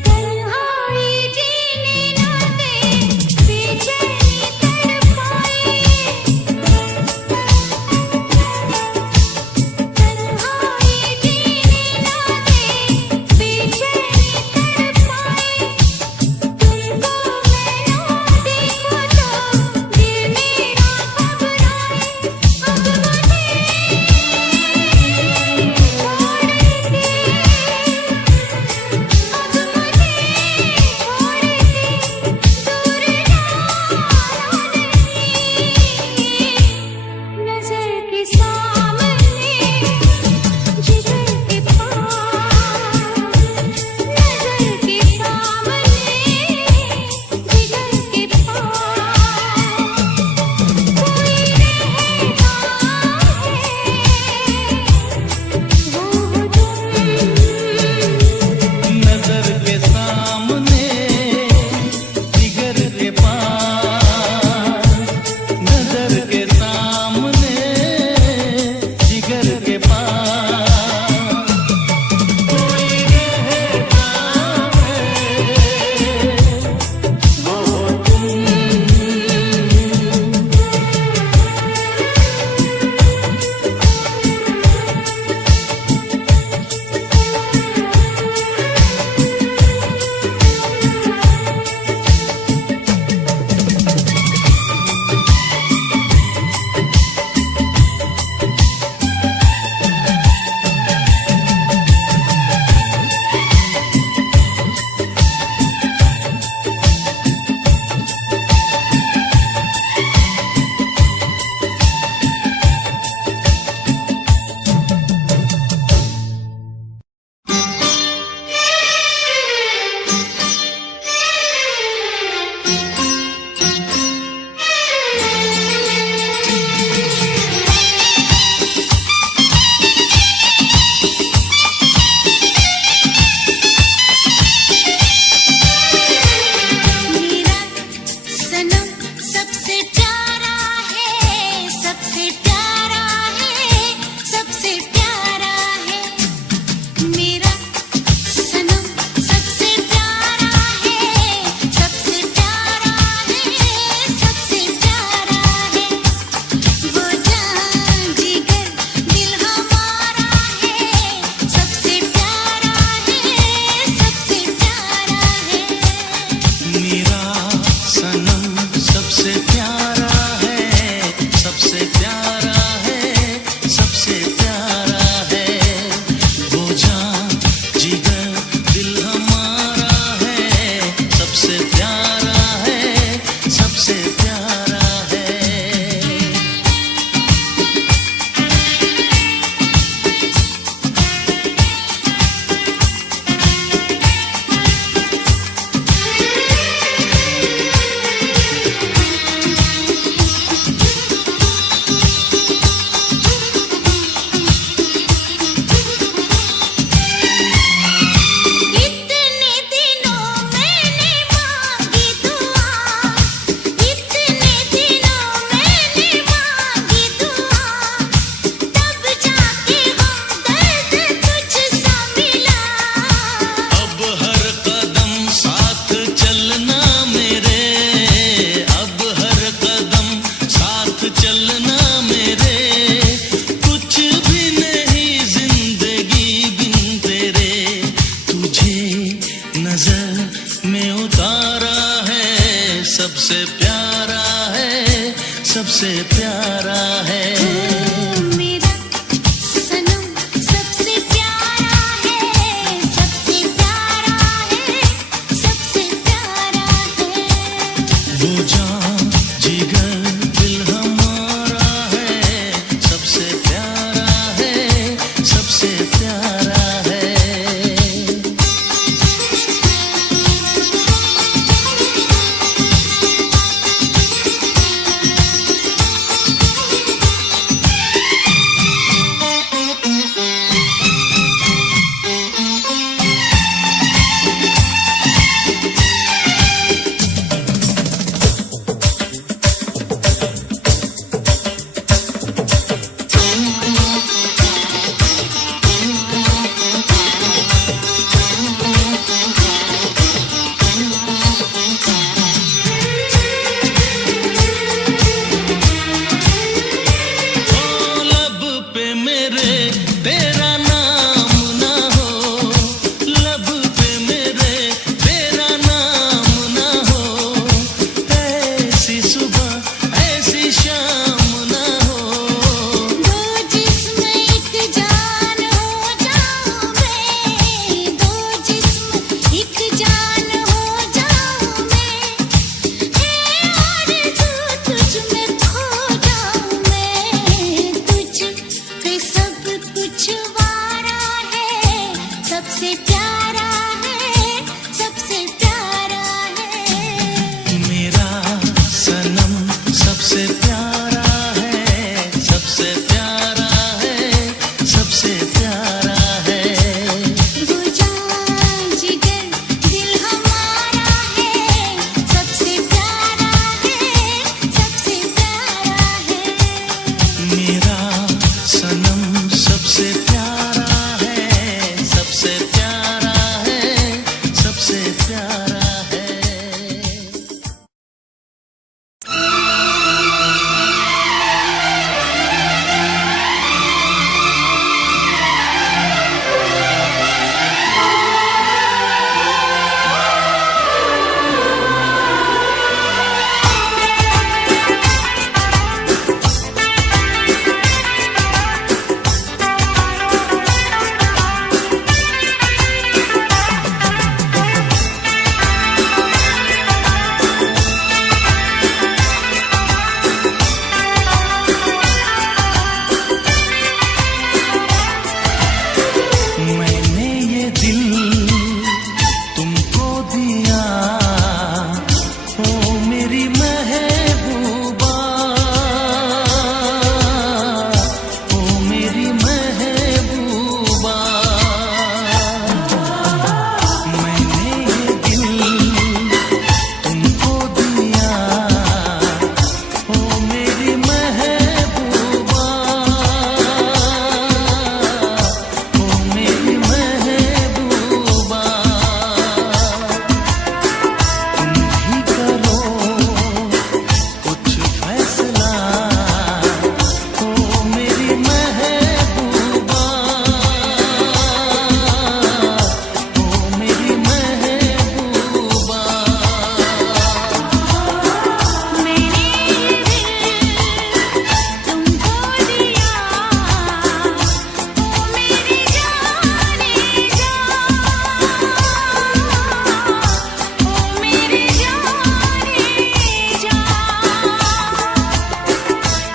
तन्हाई जीने ना दे, बेचैनी तड़पाए, तन्हाई जीने ना दे, बेचैनी तड़पाए। तुमको मैं ना देखूं तो दिल मेरा घबराए। अब मुझे छोड़ के, अब मुझे छोड़ के दूर जाना नहीं। नजर के सामने जिगर के पास, नजर के सामने जिगर के पास कोई रहता है, वो हो तुम। नजर के सामने जिगर के पास, नजर के सामने जिगर के पास कोई रहता है, वो हो तुम। सबसे प्यारा है, सबसे प्यारा है। मेरा सनम सबसे प्यारा है, सबसे प्यारा है, सबसे प्यारा है। वो जान जिगर दिल हमारा है, सबसे प्यारा है, सबसे प्यारा है। सबसे प्यारा है, सबसे प्यारा है। मेरा सनम सबसे प्यारा है, सबसे प्यारा है, सबसे प्यारा है। वो जान जिगर दिल हमारा है, सबसे प्यारा है, सबसे प्यारा है। मेरा सनम सबसे प्यारा है, सबसे प्यारा है, सबसे प्यारा है। मैंने ये दिल तुमको दिया, ओ मेरी महबूबा, ओ मेरी महबूबा। मैंने ये दिल तुमको दिया, ओ मेरी महबूबा, ओ मेरी महबूबा। तुम ही करो कुछ फैसला, ओ मेरी महबूबा, ओ मेरी महबूबा। मैंने तुमको दिया, ओ मेरी जाने जा, ओ मेरी जाने जा।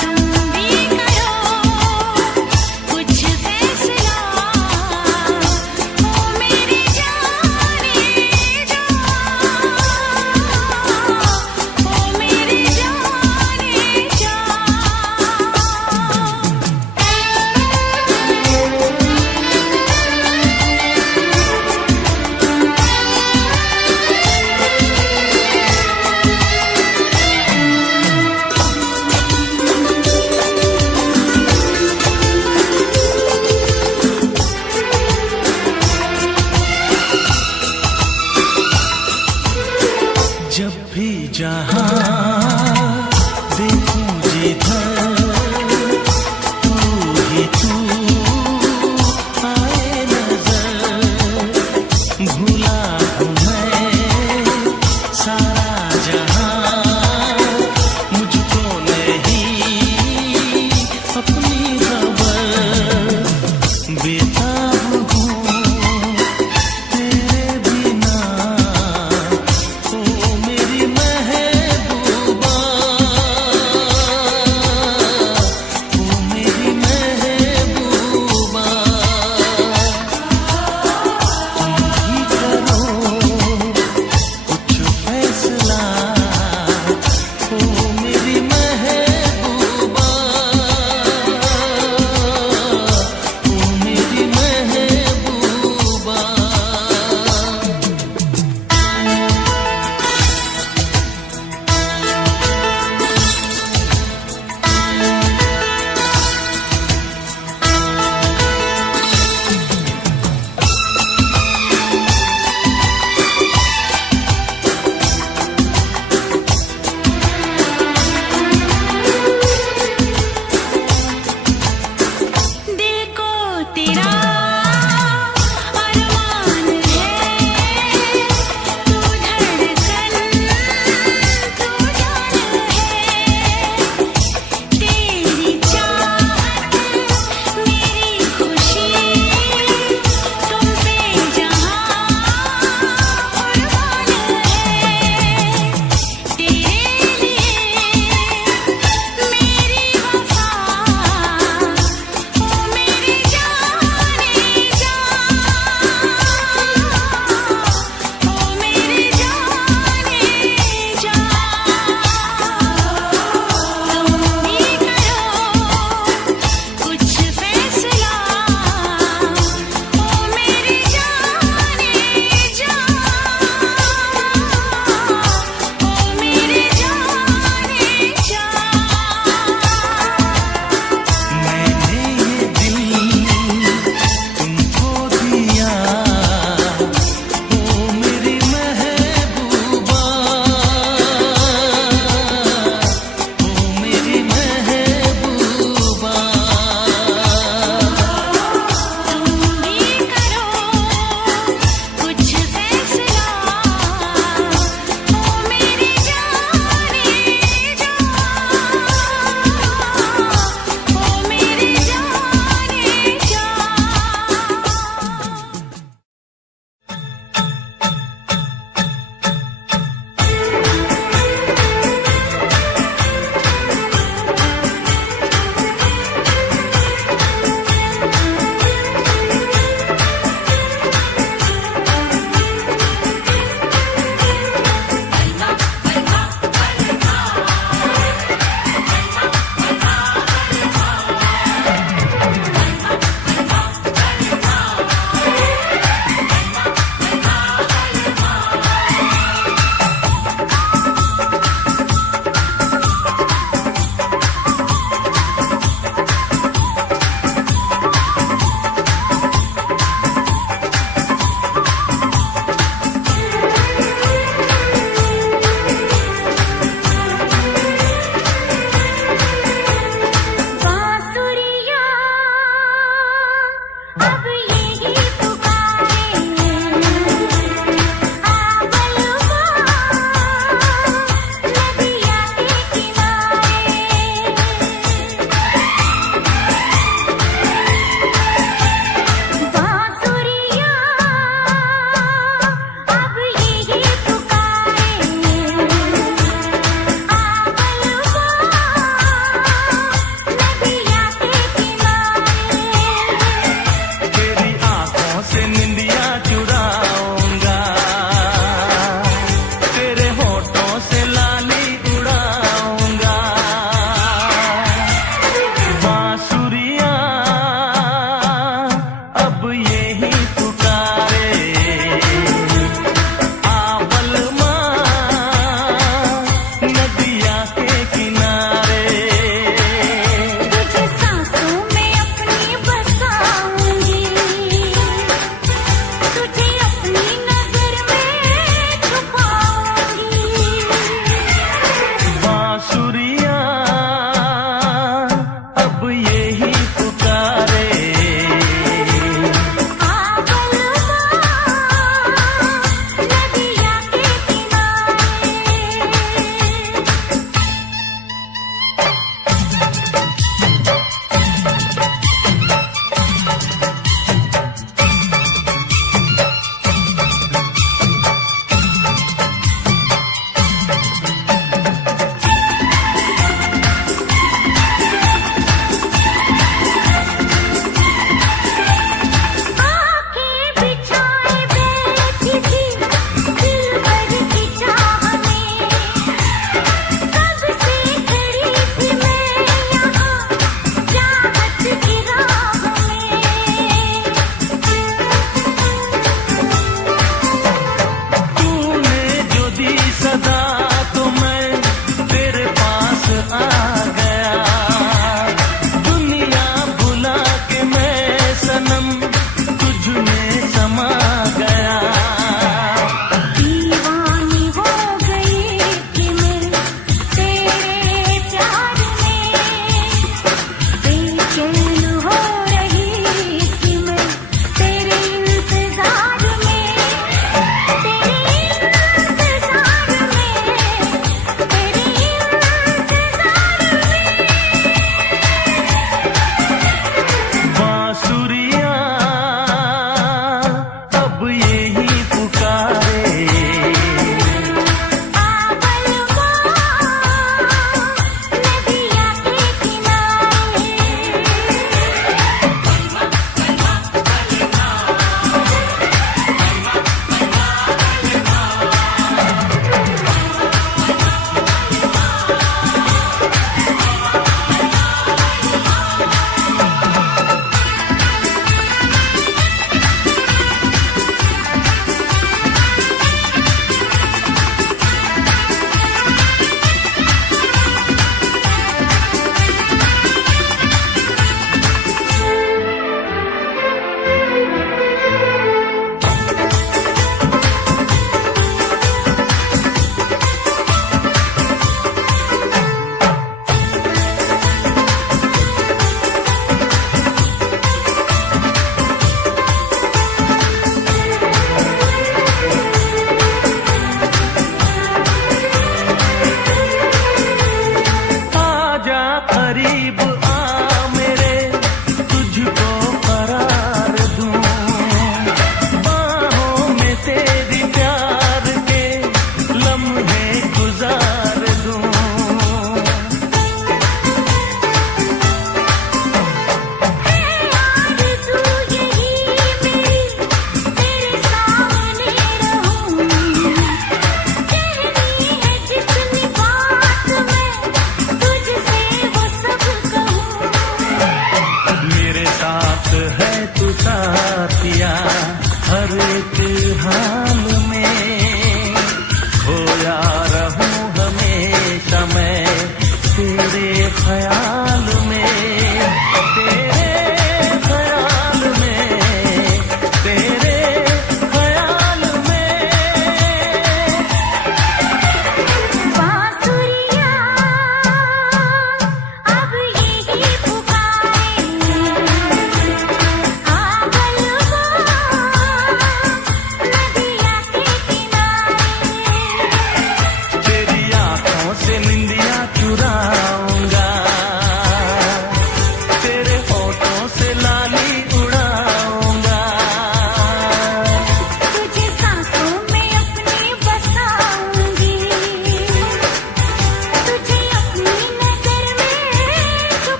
तुम भी करो कुछ फैसला, ओ मेरी जाने जा, ओ मेरी जाने जा। जब भी जहाँ देखूं जिधर